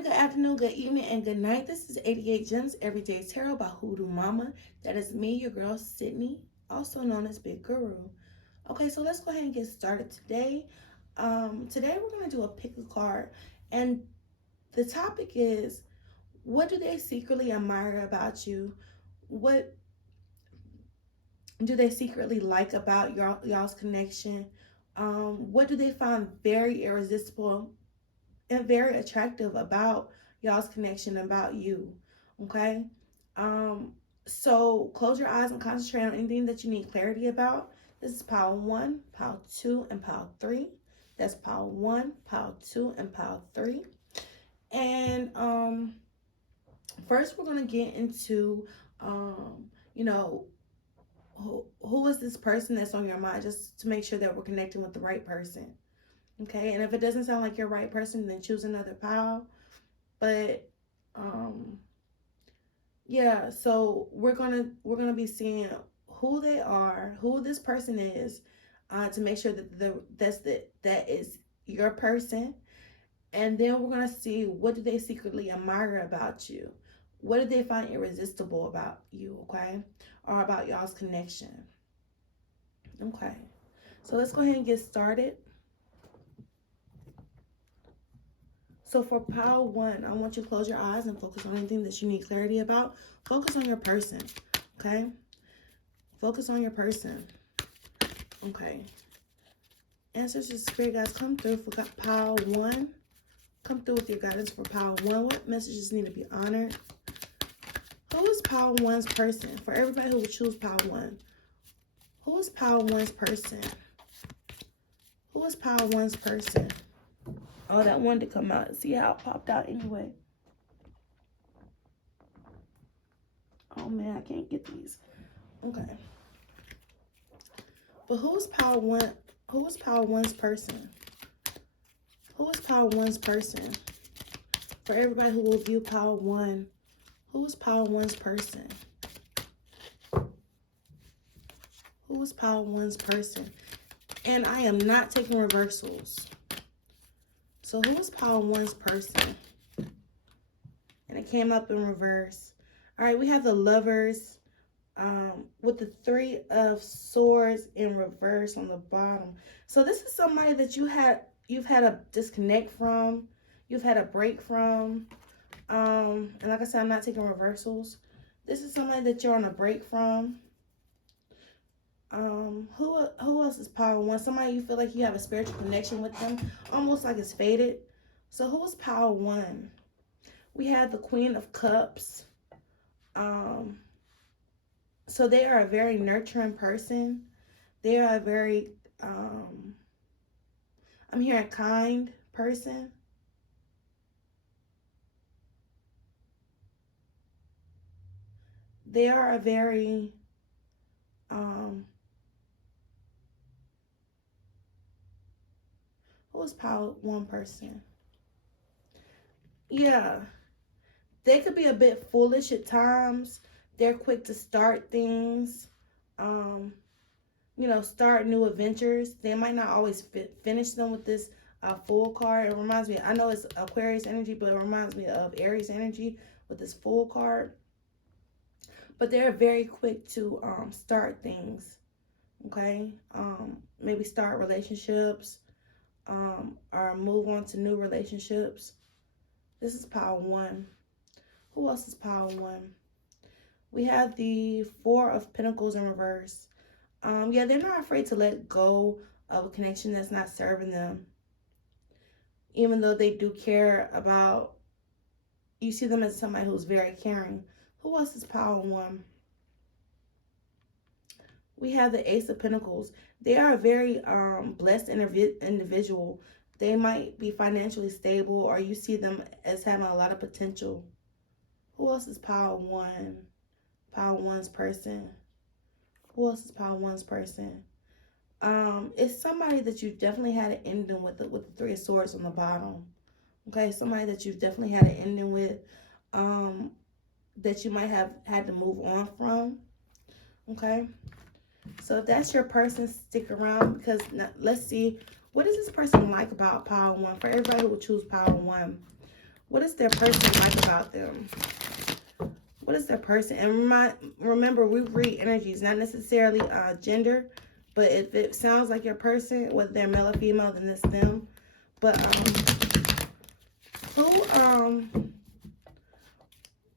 morning, good afternoon, good evening, and good night. This is 88 Gems Everyday Tarot by Hoodoo Mama. That is me, your girl, Sydney, also known as Big Guru. Okay, so let's go ahead and get started today. Today we're going to do a pick a card, and the topic is, what do they secretly admire about you? What do they secretly like about y'all's connection? What do they find very irresistible and very attractive about y'all's connection, about you? Okay. um so close your eyes and concentrate on anything that you need clarity about. This is pile 1, pile 2, and pile 3. That's pile 1, pile 2, and pile 3. And first we're going to get into you know who is this person that's on your mind, just to make sure that we're connecting with the right person. Okay, and if it doesn't sound like your right person, then choose another pile. But yeah, so we're gonna be seeing who they are, who this person is, to make sure that that is your person. And then we're gonna see, what do they secretly admire about you? What do they find irresistible about you? Okay, or about y'all's connection. Okay, so let's go ahead and get started. So for pile 1, I want you to close your eyes and focus on anything that you need clarity about. Focus on your person, okay? Focus on your person, okay? Ancestors, spirit guides, come through for pile 1. Come through with your guidance for pile 1. What messages need to be honored? Who is pile 1's person? For everybody who will choose pile 1, who is pile 1's person? Who is pile 1's person? Oh, that wanted to come out. See how it popped out anyway. Oh man, I can't get these. Okay. But who's pile 1? Who is pile 1's person? Who is pile 1's person? For everybody who will view pile 1, who is pile 1's person? Who is pile 1's person? And I am not taking reversals. So who is pile 1's person? And it came up in reverse. All right, we have the Lovers with the 3 of Swords in reverse on the bottom. So this is somebody that you've had a disconnect from, you've had a break from. And like I said, I'm not taking reversals. This is somebody that you're on a break from. Who else is pile 1? Somebody you feel like you have a spiritual connection with them, almost like it's faded. So who is pile 1? We have the Queen of Cups. So they are a very nurturing person. They are a very I'm hearing kind person. They are a very who is pile 1 person? Yeah, they could be a bit foolish at times. They're quick to start things, start new adventures. They might not always finish them with this Fool card. It reminds me, I know it's Aquarius energy, but it reminds me of Aries energy with this Fool card. But they're very quick to start things, okay? Maybe start relationships, or move on to new relationships. This is pile 1. Who else is pile 1? We have the 4 of Pentacles in reverse. Yeah, they're not afraid to let go of a connection that's not serving them. Even though they do care about, you see them as somebody who's very caring. Who else is pile 1? We have the Ace of Pentacles. They are a very blessed individual. They might be financially stable, or you see them as having a lot of potential. Who else is pile 1? Pile 1's person. Who else is pile 1's person? It's somebody that you definitely had an ending with the 3 of Swords on the bottom. Okay, somebody that you've definitely had an ending with, that you might have had to move on from. Okay, so if that's your person, stick around, because now, let's see, what does this person like about pile 1? For everybody who will choose pile 1, What is their person like about them? What is their person? And remember, we read energies, not necessarily gender, but if it sounds like your person, whether they're male or female, then it's them. But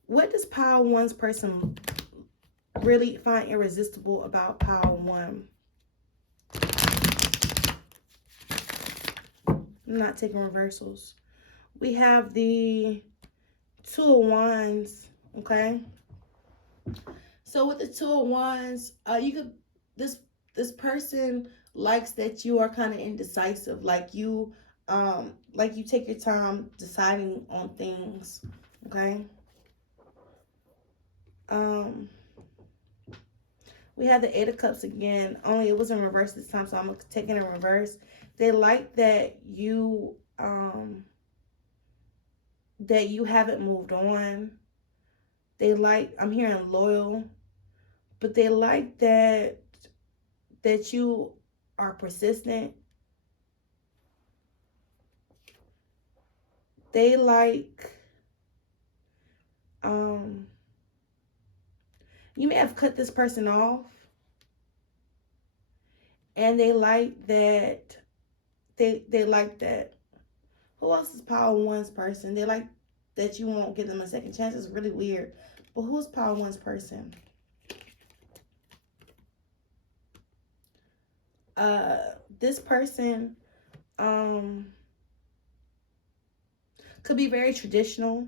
what does Power One's person really find irresistible about Power One? I'm not taking reversals. We have the Two of Wands. Okay. So with the Two of Wands, you could this person likes that you are kind of indecisive, like you take your time deciding on things. Okay. We have the Eight of Cups again, only it was in reverse this time, so I'm taking it in reverse. They like that you haven't moved on. They like, I'm hearing loyal, but they like that you are persistent. They like you may have cut this person off, and they like that they like that. Who else is Power One's person? They like that you won't give them a second chance. It's really weird. But who's Power One's person? This person could be very traditional.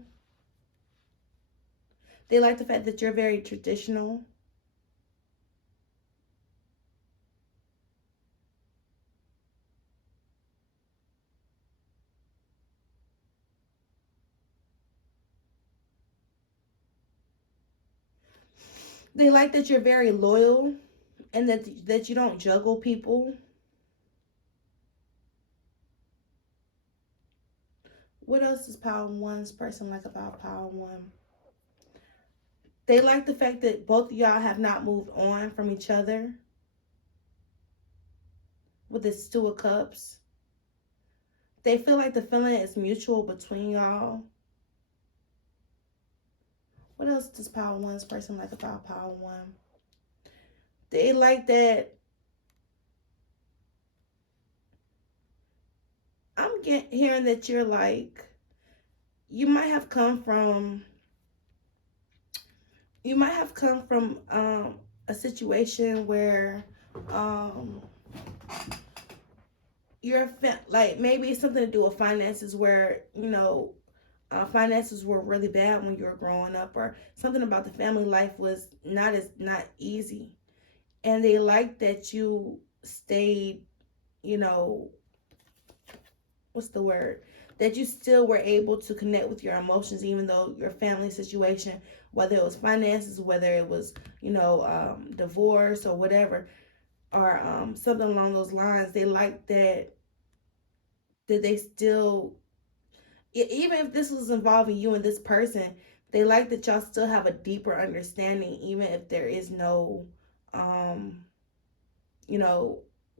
They like the fact that you're very traditional. They like that you're very loyal and that you don't juggle people. What else is Power One's person like about Power One? They like the fact that both of y'all have not moved on from each other. With this Two of Cups. They feel like the feeling is mutual between y'all. What else does Power One's person like about Power One? They like that I'm hearing that you're like, you might have come from a situation where you're like, maybe it's something to do with finances, where finances were really bad when you were growing up, or something about the family life was not easy, and they like that you stayed, what's the word, that you still were able to connect with your emotions, even though your family situation, whether it was finances, whether it was divorce or whatever, or something along those lines. They like that they still, even if this was involving you and this person, they like that y'all still have a deeper understanding, even if there is no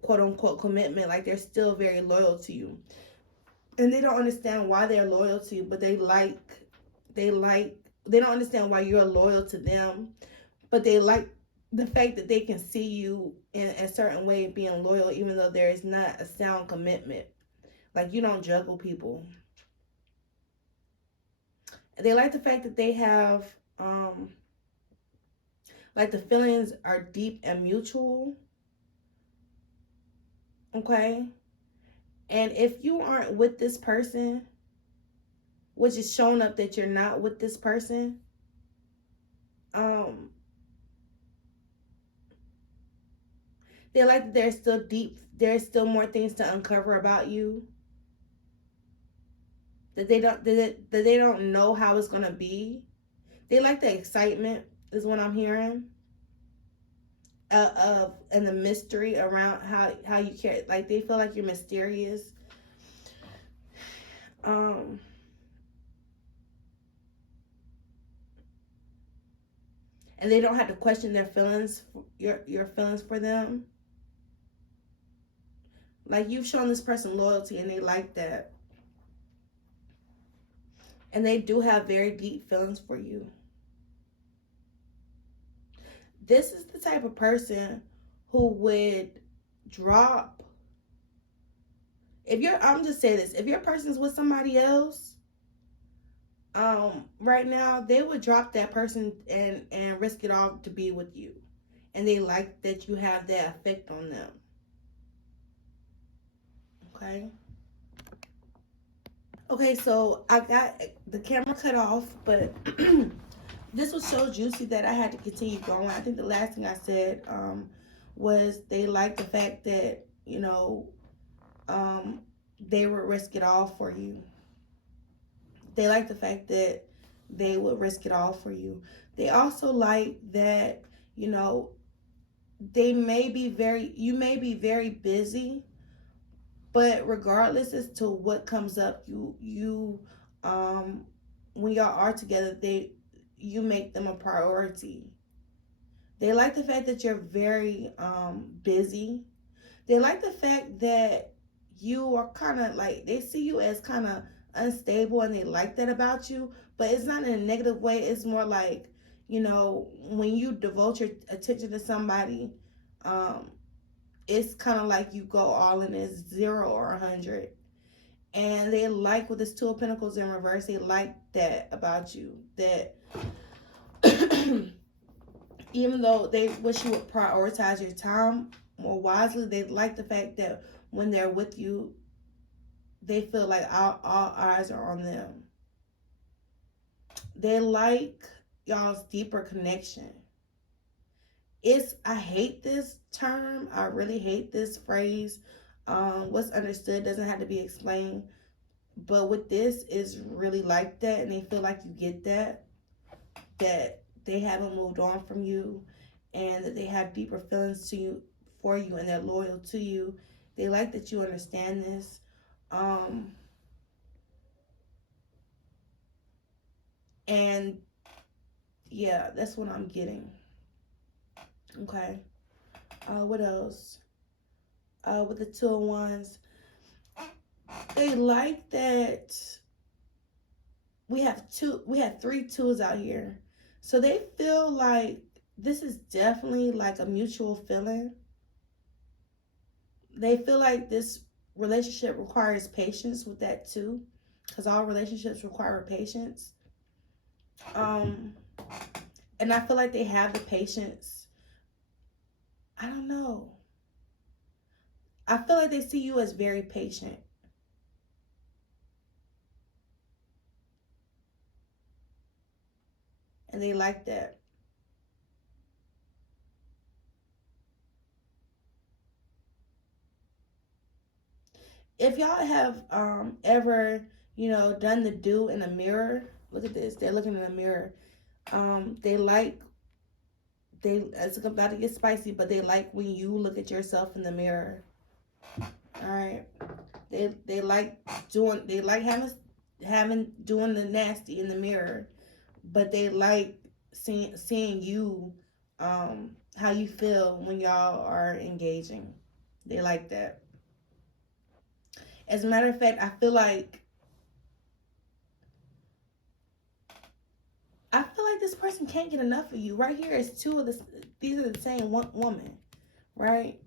quote unquote commitment. Like, they're still very loyal to you, and they don't understand why they're loyal to you, but they don't understand why you're loyal to them, but they like the fact that they can see you in a certain way being loyal, even though there is not a sound commitment. Like, you don't juggle people. They like the fact that they have like, the feelings are deep and mutual. Okay. And if you aren't with this person, which is showing up that you're not with this person, they like that there's still more things to uncover about you, that they don't know how it's gonna be. They like the excitement, is what I'm hearing, and the mystery around how you care. Like, they feel like you're mysterious. And they don't have to question their feelings, your feelings for them. Like, you've shown this person loyalty, and they like that. And they do have very deep feelings for you. This is the type of person who would drop, if you're, I'm just saying this, if your person's with somebody else, right now, they would drop that person and risk it all to be with you. And they like that you have that effect on them. Okay. Okay, so I got the camera cut off, but this was so juicy that I had to continue going. I think the last thing I said was they like the fact that, they would risk it all for you. They like the fact that they would risk it all for you. They also like that, you know, you may be very busy, but regardless as to what comes up, um, when y'all are together, you make them a priority. They like the fact that you're very busy. They like the fact that you are kind of like, they see you as kind of unstable, and they like that about you, but it's not in a negative way. It's more like, when you devote your attention to somebody, um, it's kind of like you go all in as 0 or 100. And they like, with this Two of Pentacles in reverse, they like that about you. That even though they wish you would prioritize your time more wisely, they like the fact that when they're with you, they feel like all eyes are on them. They like y'all's deeper connection. I hate this term. I really hate this phrase. What's understood doesn't have to be explained. But with this, is really like that, and they feel like you get that they haven't moved on from you, and that they have deeper feelings for you, and they're loyal to you. They like that you understand this. And yeah, that's what I'm getting. Okay. What else? With the Two of Wands, they like that we have 3 twos out here. So they feel like this is definitely like a mutual feeling. They feel like this relationship requires patience with that too, because all relationships require patience. And I feel like they have the patience. I don't know. I feel like they see you as very patient. And they like that. If y'all have ever, done the do in a mirror, look at this. They're looking in a mirror. It's about to get spicy, but they like when you look at yourself in the mirror. All right. They like doing the nasty in the mirror, but they like seeing you, how you feel when y'all are engaging. They like that. As a matter of fact, I feel like this person can't get enough of you. Right here is these are the same woman, right?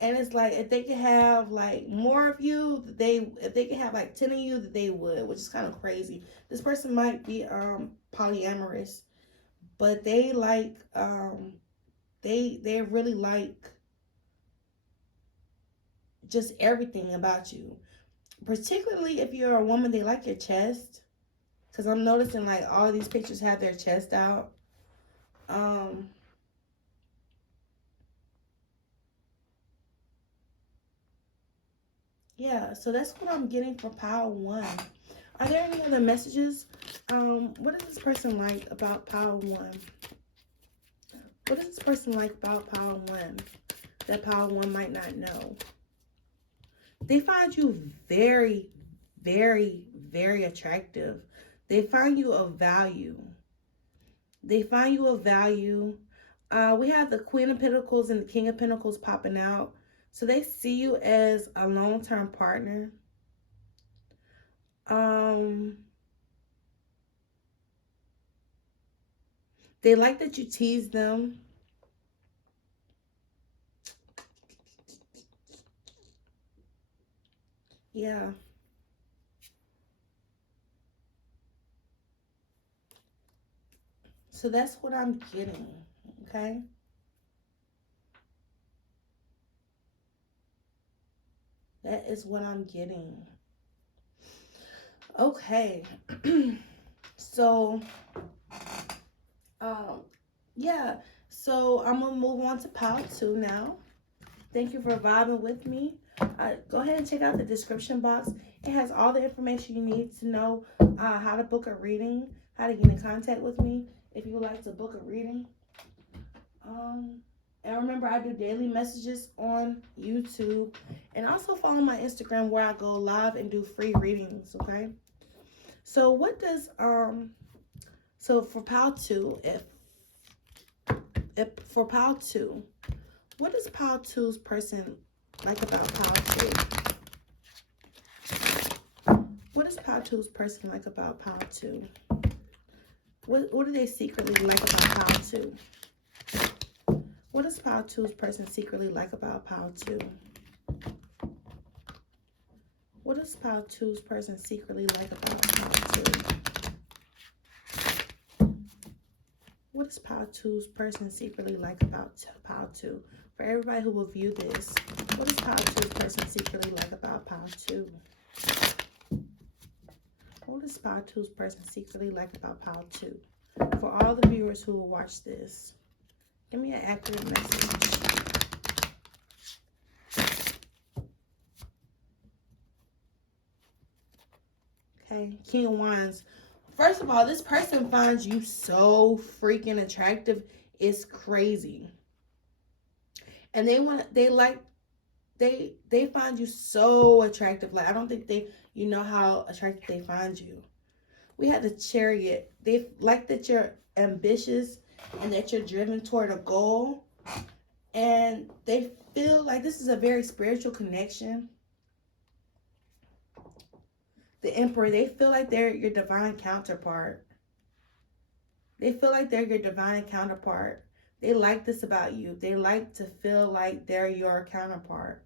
And it's like, if they could have like more of you, if they could have like 10 of you, that they would, which is kind of crazy. This person might be polyamorous, but they like they really like just everything about you. Particularly if you're a woman, they like your chest. Because I'm noticing like all these pictures have their chest out. Yeah, so that's what I'm getting for Power 1. Are there any other messages? What is this person like about Power 1? What is this person like about Power 1 that Power 1 might not know? They find you very, very, very attractive. They find you of value. They find you of value. We have the Queen of Pentacles and the King of Pentacles popping out. So they see you as a long-term partner. They like that you tease them. Yeah. So that's what I'm getting. Okay. That is what I'm getting. Okay. So, um, yeah. So I'm gonna move on to pile two now. Thank you for vibing with me. Go ahead and check out the description box. It has all the information you need to know how to book a reading, how to get in contact with me if you would like to book a reading. Um, and remember, I do daily messages on YouTube, and also follow my Instagram where I go live and do free readings. Okay. So what does so for pile two, if for pile two, what does pile two's person like about pile two? What is pile two's person like about pile two? What do they secretly like about pile two? What does pile two's person secretly like about pile two? What does pile two's person secretly like about pile two? What does pile two's person secretly like about pile two? For everybody who will view this, what does pile two's person secretly like about pile two? What does pile two's person secretly like about pile two? For all the viewers who will watch this, give me an accurate message. Okay, King of Wands. First of all, this person finds you so freaking attractive. It's crazy. And they find you so attractive. Like, I don't think you know how attractive they find you. We had the Chariot. They like that you're ambitious and that you're driven toward a goal. And they feel like this is a very spiritual connection. The Emperor, they feel like they're your divine counterpart. They feel like they're your divine counterpart. They like this about you. They like to feel like they're your counterpart.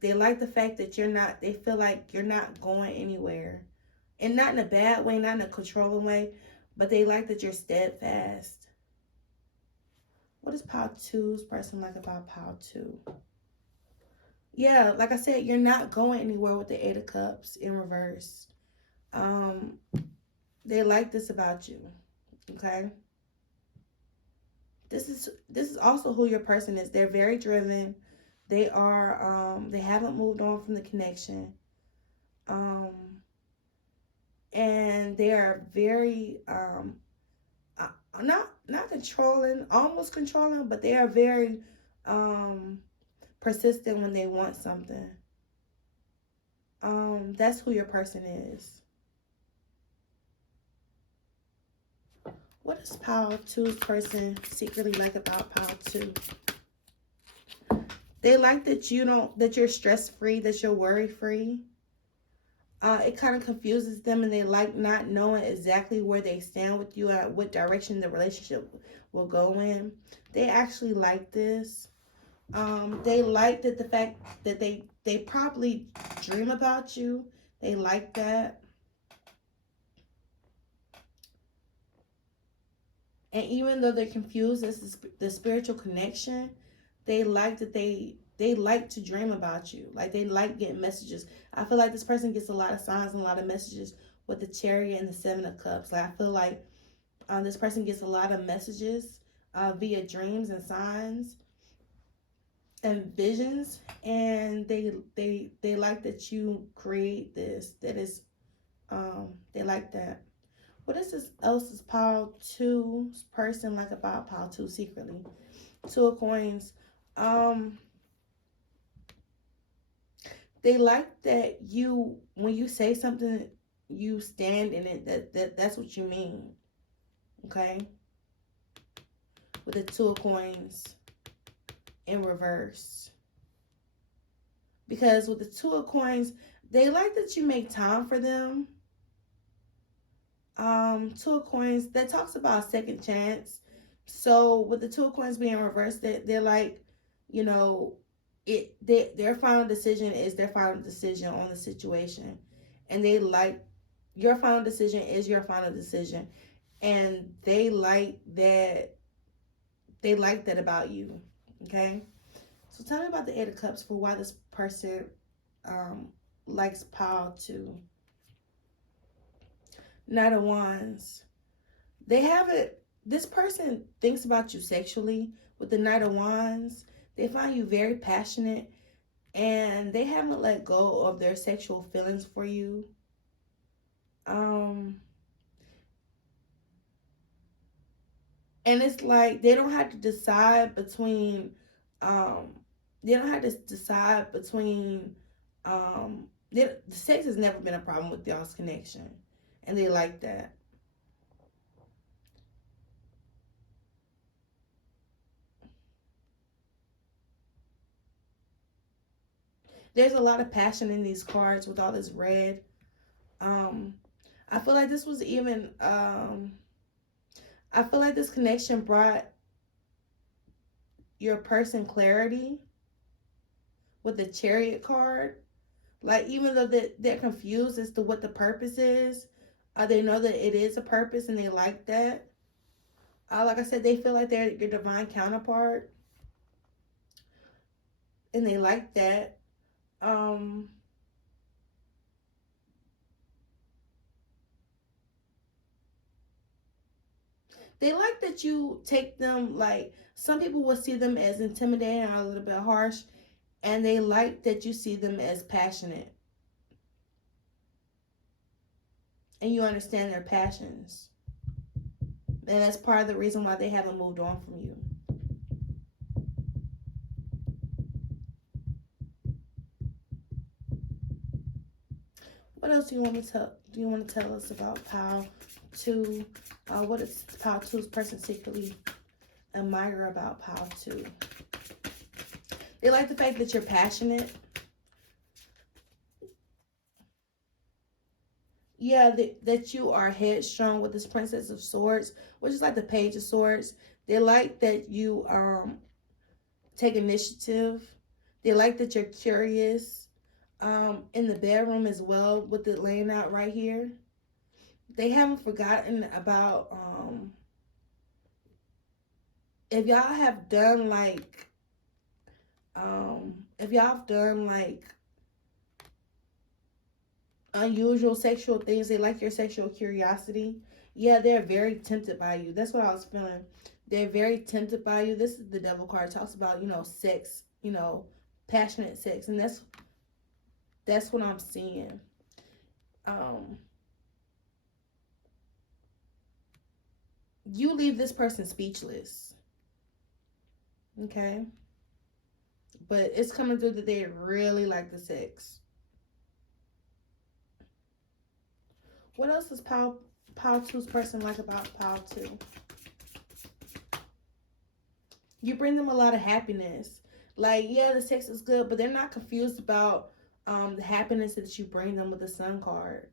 They like the fact that they feel like you're not going anywhere. And not in a bad way, not in a controlling way, but they like that you're steadfast. What is pile two's person like about pile two? Yeah, like I said, you're not going anywhere with the Eight of Cups in reverse. They like this about you. Okay. This is also who your person is. They're very driven. They haven't moved on from the connection. And they are very not controlling, almost controlling, but they are very persistent when they want something. That's who your person is. What does pile two's person secretly like about pile two? They like that you're stress-free, that you're worry-free. It kind of confuses them, and they like not knowing exactly where they stand with you and what direction the relationship will go in. They actually like this. They like that the fact that they probably dream about you. They like that. And even though they're confused as the spiritual connection, they like that they like to dream about you. Like, they like getting messages. I feel like this person gets a lot of signs and a lot of messages with the Chariot and the Seven of Cups. Like, I feel like this person gets a lot of messages via dreams and signs and visions, and they like that you create this. That is, they like that. What is this else's pile two's person like about pile two secretly? Two of Coins. They like that when you say something, you stand in it. That's what you mean. Okay. With the Two of Coins in reverse. Because with the Two of Coins, they like that you make time for them. Two of Coins, that talks about a second chance. So with the Two of Coins being reversed, they're like, you know, their final decision is their final decision on the situation, and they like your final decision is your final decision, and they like that about you. Okay, so tell me about the Eight of Cups for why this person um likes Paul too. Knight of Wands. They haven't. This person thinks about you sexually with the Knight of Wands. They find you very passionate, and they haven't let go of their sexual feelings for you. Um, and it's like they don't have to decide between. Um, they don't have to decide between. The sex has never been a problem with y'all's connection, and they like that. There's a lot of passion in these cards with all this red. Um, I feel like this was even. I feel like this connection brought your person clarity with the Chariot card. Like even though they're confused as to what the purpose is, they know that it is a purpose and they like that. Like I said, they feel like they're your divine counterpart and they like that. Um, they like that you take them, like some people will see them as intimidating or a little bit harsh, and they like that you see them as passionate and you understand their passions. And that's part of the reason why they haven't moved on from you. What else do you want to tell? Do you want to tell us about Pile Two? What is Pile Two's person secretly admire about Pile Two? They like the fact that you're passionate. Yeah, that you are headstrong with this Princess of Swords, which is like the Page of Swords. They like that you take initiative. They like that you're curious. In the bedroom as well, with it laying out right here. They haven't forgotten about if y'all have done like if y'all have done like unusual sexual things, they like your sexual curiosity. Yeah, they're very tempted by you. That's what I was feeling. They're very tempted by you. This is the Devil card. It talks about, sex, passionate sex, and that's what I'm seeing. Um you leave this person speechless. Okay? But it's coming through that they really like the sex. What else does Power Two's person like about Power Two? You bring them a lot of happiness. Like, yeah, the sex is good, but they're not confused about the happiness that you bring them with the Sun card.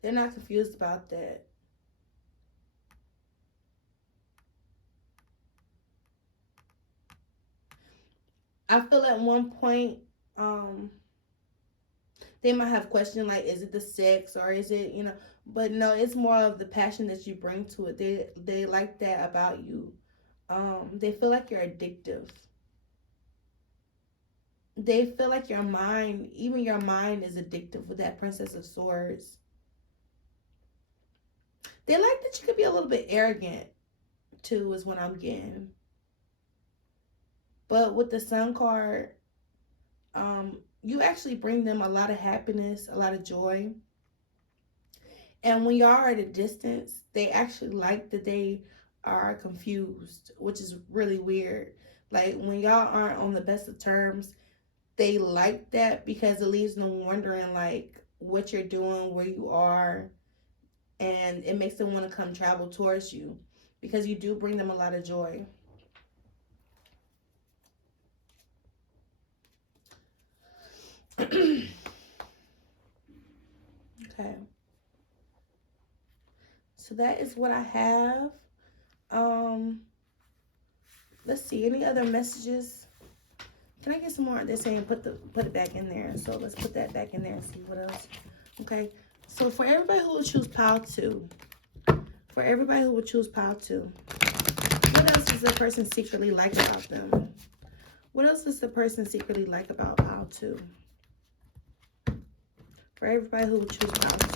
They're not confused about that. I feel at one point, they might have questioned like, is it the sex or is it, but no, it's more of the passion that you bring to it. They like that about you. They feel like you're addictive. They feel like even your mind is addictive with that Princess of Swords. They like that you could be a little bit arrogant too, is what I'm getting. But with the Sun card, you actually bring them a lot of happiness, a lot of joy. And when y'all are at a distance, they actually like that they are confused, which is really weird. Like when y'all aren't on the best of terms, they like that because it leaves them wondering like what you're doing, where you are, and it makes them want to come travel towards you because you do bring them a lot of joy. Okay. So that is what I have. Um, let's see. Any other messages? Can I get some more? They're saying put it back in there. So let's put that back in there and see what else. Okay. So for everybody who will choose pile 2, for everybody who will choose pile 2, what else does the person secretly like about them? What else does the person secretly like about pile 2? For everybody who will choose pile 2.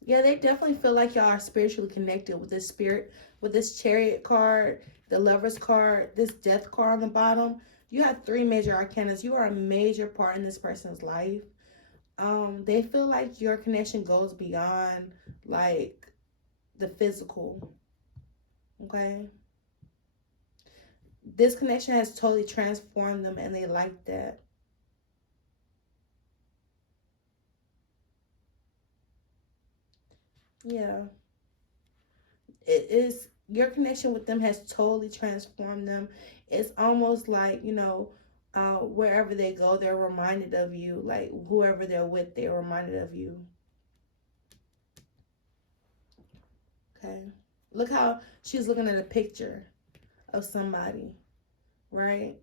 Yeah, they definitely feel like y'all are spiritually connected with this spirit, with this chariot card, the lover's card, this death card on the bottom. You have 3 major arcanas. You are a major part in this person's life. They feel like your connection goes beyond like the physical. Okay. This connection has totally transformed them and they like that. Yeah. It is, your connection with them has totally transformed them. It's almost like, wherever they go, they're reminded of you. Like whoever they're with, they're reminded of you. Okay. Look how she's looking at a picture of somebody, right?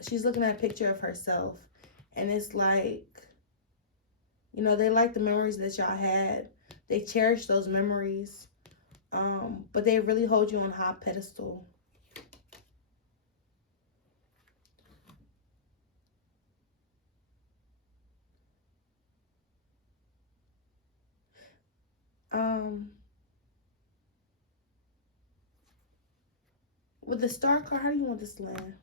She's looking at a picture of herself. And it's like, they like the memories that y'all had. They cherish those memories. But they really hold you on a high pedestal. With the star card, how do you want this to land?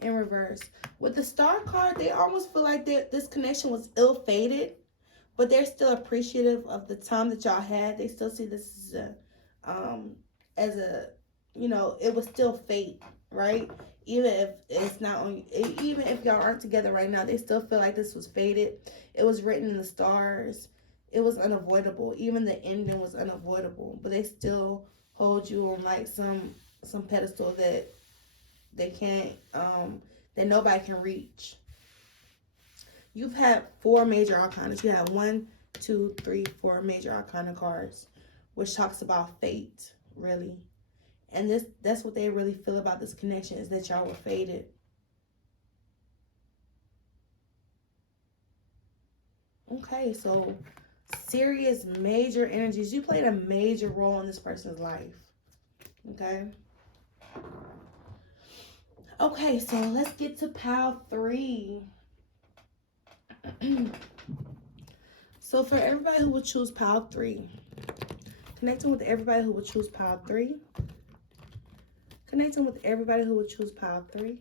In reverse. With the star card, they almost feel like this connection was ill-fated, but they're still appreciative of the time that y'all had. They still see this as a, it was still fate, right? Even if it's not on, even if y'all aren't together right now, they still feel like this was fated. It was written in the stars. It was unavoidable. Even the ending was unavoidable, but they still hold you on like some pedestal that they can't, that nobody can reach. You've had 4 major arcana. You have 1, 2, 3, 4 major arcana cards, which talks about fate, really. And that's what they really feel about this connection, is that y'all were fated. Okay, so serious major energies. You played a major role in this person's life. Okay. Okay, so let's get to pile 3. So for everybody who would choose pile 3, connecting with everybody who would choose pile 3, connecting with everybody who would choose pile 3,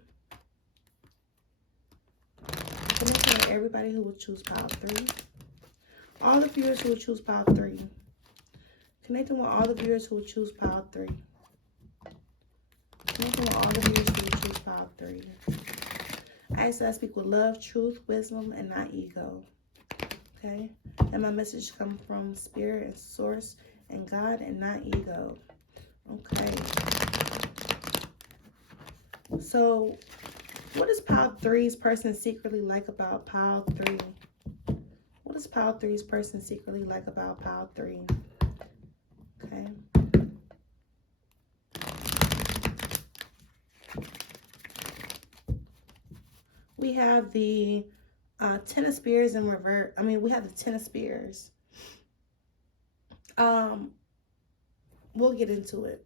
connecting with everybody who would choose pile 3, all the viewers who would choose pile 3, connecting with all the viewers who would choose pile 3, connecting with all the viewers who would choose pile 3. I said I speak with love, truth, wisdom, and not ego. Okay? And my message comes from spirit and source and God and not ego. Okay. So, what does pile 3's person secretly like about pile 3? What does pile 3's person secretly like about pile 3? Okay. We have the 10 of Spears in reverse. I mean, we have the 10 of Spears. We'll get into it.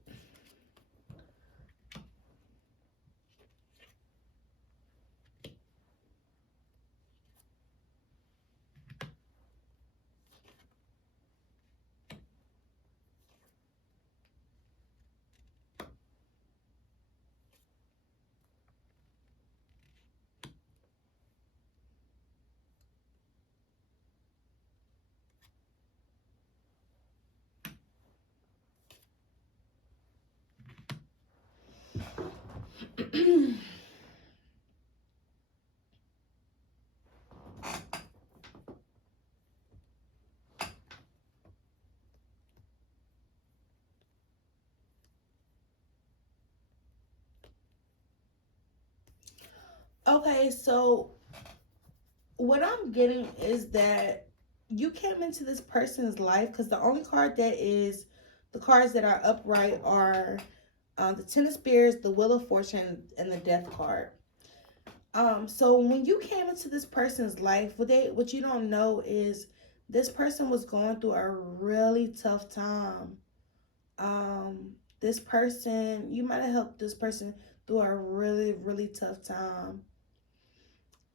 Okay, so what I'm getting is that you came into this person's life because the only card that is the cards that are upright are the Ten of Spears, the Wheel of Fortune, and the Death card. So when you came into this person's life, what you don't know is this person was going through a really tough time. This person, you might have helped this person through a really, really tough time.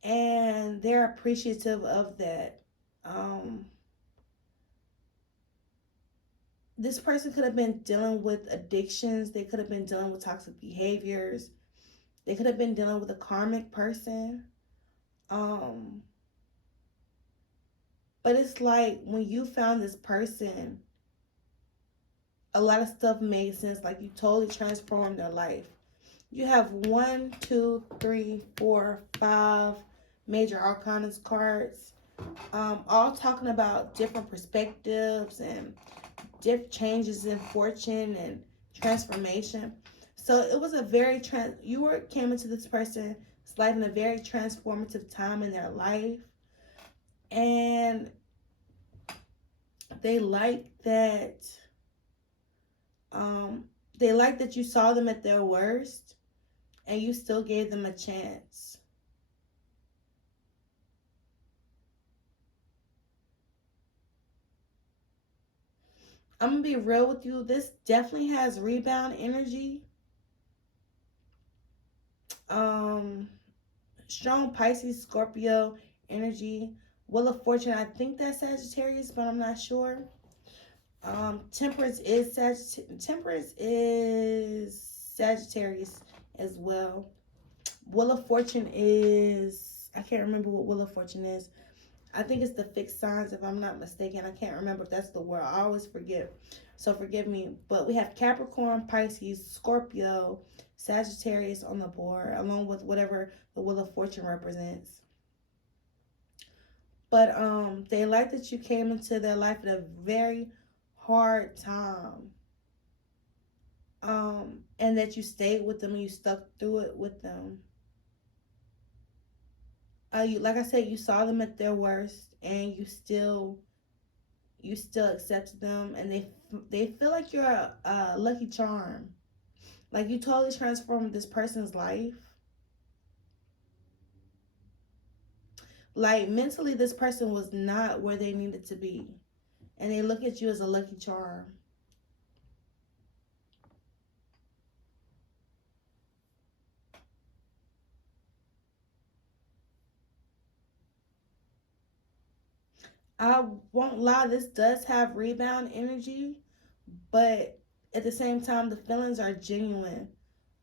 And they're appreciative of that. Um, this person could have been dealing with addictions, they could have been dealing with toxic behaviors, they could have been dealing with a karmic person. Um, but it's like when you found this person, a lot of stuff made sense. Like you totally transformed their life. You have 1, 2, 3, 4, 5 major arcana cards, all talking about different perspectives and different changes in fortune and transformation. So it was a very came into this person's life in a very transformative time in their life, and they like that. Um, they like that you saw them at their worst and you still gave them a chance. I'm gonna be real with you. This definitely has rebound energy. Um, Strong Pisces, Scorpio energy. Wheel of Fortune, I think that's Sagittarius, but I'm not sure. Temperance is Sagittarius as well. Wheel of Fortune is, I can't remember what Wheel of Fortune is. I think it's the fixed signs, if I'm not mistaken. I can't remember if that's the word. I always forget. So forgive me. But we have Capricorn, Pisces, Scorpio, Sagittarius on the board, along with whatever the Wheel of Fortune represents. But they like that you came into their life at a very hard time. And that you stayed with them and you stuck through it with them. Like I said, you saw them at their worst, and you still accepted them, and they feel like you're a lucky charm. Like you totally transformed this person's life. Like mentally, this person was not where they needed to be, and they look at you as a lucky charm. I won't lie, this does have rebound energy, but at the same time, the feelings are genuine.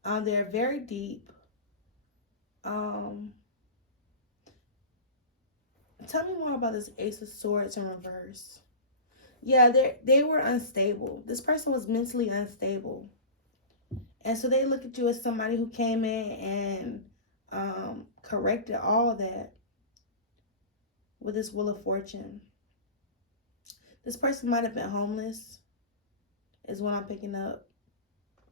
They're very deep. Um, Tell me more about this Ace of Swords in reverse. Yeah, they were unstable. This person was mentally unstable, and so they look at you as somebody who came in and corrected all that with this Wheel of Fortune. This person might have been homeless, is what I'm picking up.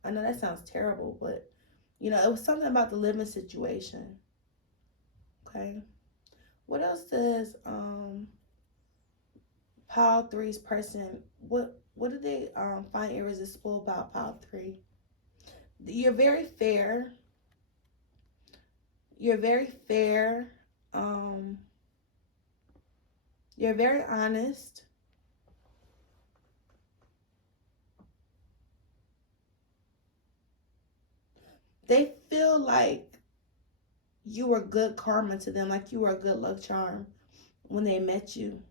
I know that sounds terrible, but you know, it was something about the living situation. Okay. What else does Pile Three's person, what do they find irresistible about Pile Three? You're very fair. You're very fair. Um, you're very honest. They feel like you were good karma to them, like you were a good luck charm when they met you.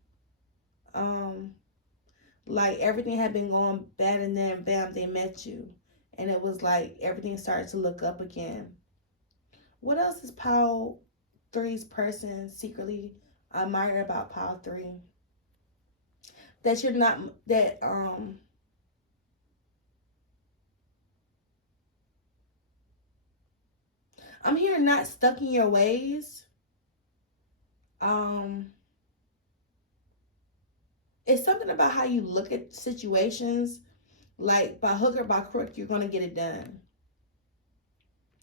Um, like everything had been going bad, and then bam, they met you, and it was like everything started to look up again. What else is Pile Three's person secretly admire about Pile Three? That you're not that I'm here not stuck in your ways. Um it's something about how you look at situations, like by hook or by crook you're gonna get it done.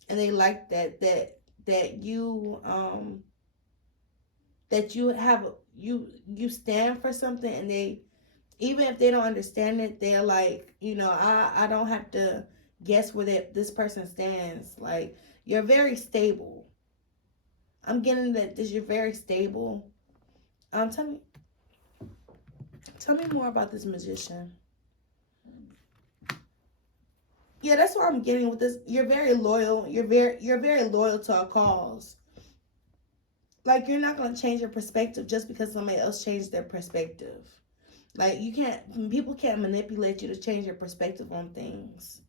And they like that that you have you stand for something, and they, even if they don't understand it, they're like, I don't have to guess where this person stands. Like, you're very stable. I'm getting that this you're very stable. Tell me more about this magician. Yeah, that's what I'm getting with this. You're very loyal. You're very loyal to a cause. Like, you're not gonna change your perspective just because somebody else changed their perspective. Like, people can't manipulate you to change your perspective on things.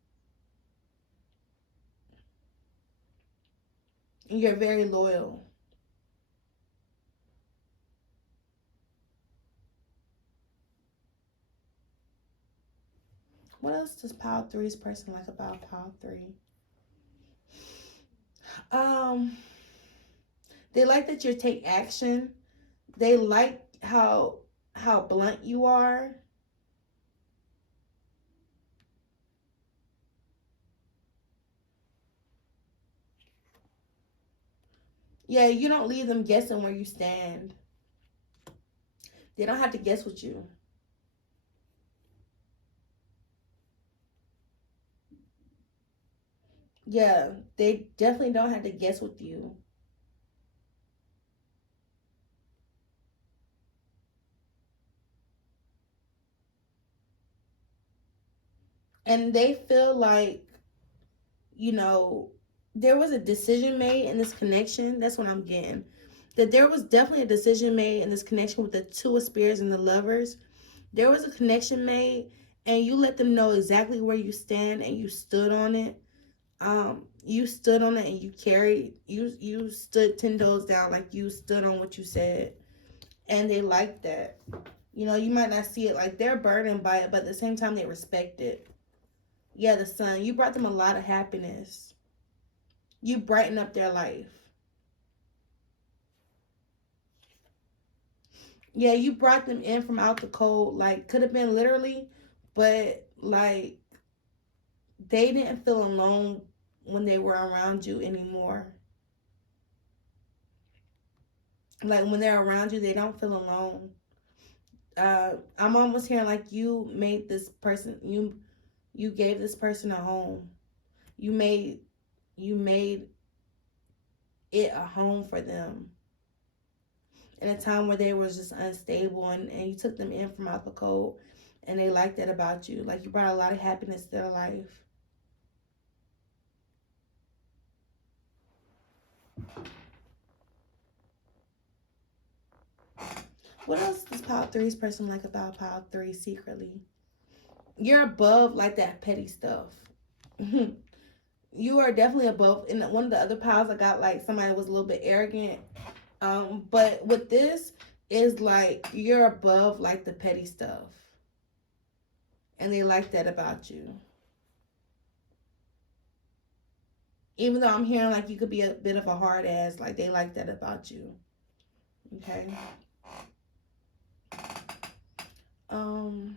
You're very loyal. What else does Pile Three's person like about Pile Three? Um, they like that you take action. They like how blunt you are. Yeah, you don't leave them guessing where you stand. They don't have to guess with you. Yeah, they definitely don't have to guess with you. And they feel like, you know, there was a decision made in this connection. That's what I'm getting. That there was definitely a decision made in this connection with the Two of Spears and the Lovers. There was a connection made, and you let them know exactly where you stand, and you stood on it. You stood on it, and you stood 10 toes down, like you stood on what you said, and they like that. You might not see it like they're burdened by it, but at the same time they respect it. Yeah, the sun. You brought them a lot of happiness. You brighten up their life. Yeah, you brought them in from out the cold. Like, could have been literally, but like, they didn't feel alone when they were around you anymore. Like, when they're around you, they don't feel alone. I'm almost hearing like you gave this person a home. You made you made it a home for them in a time where they were just unstable, and you took them in from out the cold, and they liked that about you. Like, you brought a lot of happiness to their life. What else does Pile Three's person like about Pile Three secretly? You're above like that petty stuff. You are definitely above. In one of the other piles, I got like somebody was a little bit arrogant. But with this is like you're above like the petty stuff, and they like that about you. Even though I'm hearing like you could be a bit of a hard ass, like they like that about you. Okay. Um,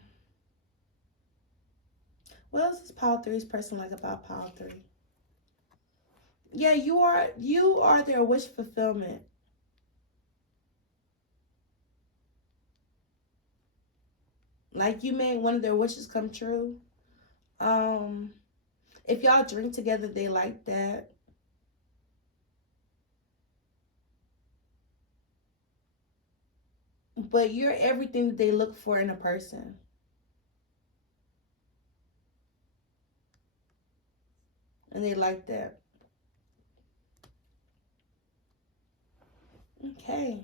what else is Pile Three's person like about Pile Three? Yeah, you are their wish fulfillment. Like, you made one of their wishes come true. Um, if y'all drink together, they like that. But you're everything that they look for in a person, and they like that. Okay.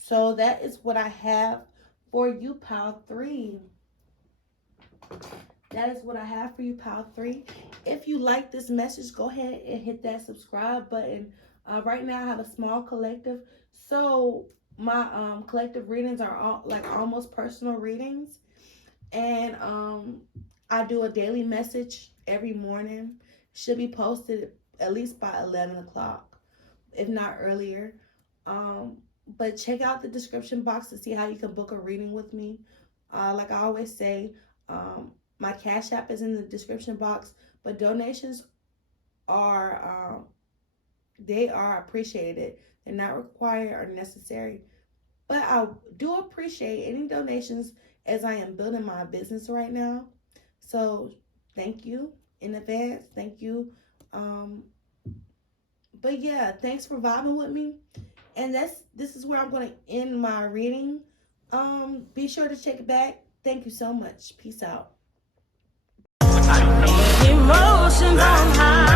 So that is what I have for you, Pile 3. That is what I have for you, Pile 3. If you like this message, go ahead and hit that subscribe button. Right now, I have a small collective. So my collective readings are all like almost personal readings. And I do a daily message every morning. Should be posted at least by 11 o'clock, if not earlier. Um, but check out the description box to see how you can book a reading with me. Like I always say, my Cash App is in the description box, but donations are they are appreciated. They're not required or necessary. But I do appreciate any donations as I am building my business right now. So thank you in advance. Thank you. Um, but yeah, thanks for vibing with me. And this is where I'm gonna end my reading. Be sure to check it back. Thank you so much. Peace out. Emotions on high.